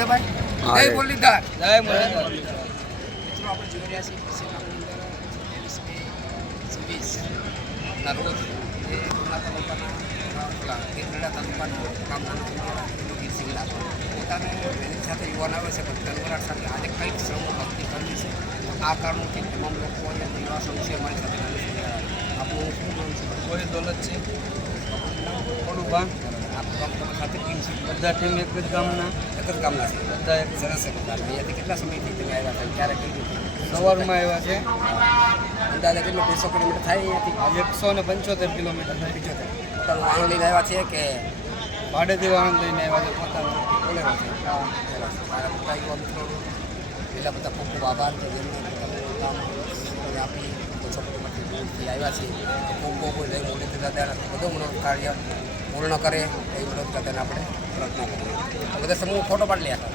જય મુરલીધર. જય મુરલીધર. મિત્રો આપણે જોઈ રહ્યા છીએ કે સેનાની અંદર 23 ના રોજ એ ગુના તાલુકાના ગીરગઢડા તાલુકાનું ગામના ગીરસિંગલા પોતાને એની સાથે યુવાન આવે છે પણ તલવરાટ સાથે આજે કંઈક શ્રમ ભક્તિ કરવી છે. આ કારણોથી તમામ લોકો અહીંયા યુવા સંઘ અમારી સાથે આપણું શું નામ છે? કોઈ દોલત છે થોડું ભાન આપણું ગામ તમારી સાથે ટીમ છે, બધા ટીમ એક જ ગામના એક જ ગામના છે. બધા એક સરસ છે બધા. અહીંયાથી કેટલા સમયથી તમે આવ્યા હતા? ક્યારે કઈ રીતે? સવારમાં આવ્યા છે. અંદાજે કેટલો 200 કિલોમીટર થાય અહીંયાથી? 175 કિલોમીટર થાય. 75. પોતાનું વાહન લઈને આવ્યા છે કે ભાડેથી વાહન લઈને આવ્યા છે પોતાનું. બોલેરો છે? મારા બધા યુવા મિત્રો એટલા બધા ખૂબ ખૂબ આભાર કે જેમને પોતાનું કામ આપી 200 કિલોમીટર દૂરથી આવ્યા છે. ખૂબ ખૂબ જય મુરલીધર દાદા બધું મનોરથ કાર્ય પૂર્ણ કરે એ મનોરથ દાદાને આપણે પ્રાર્થના કરીએ. બધા સમૂહ ફોટો પાડી લે હતા.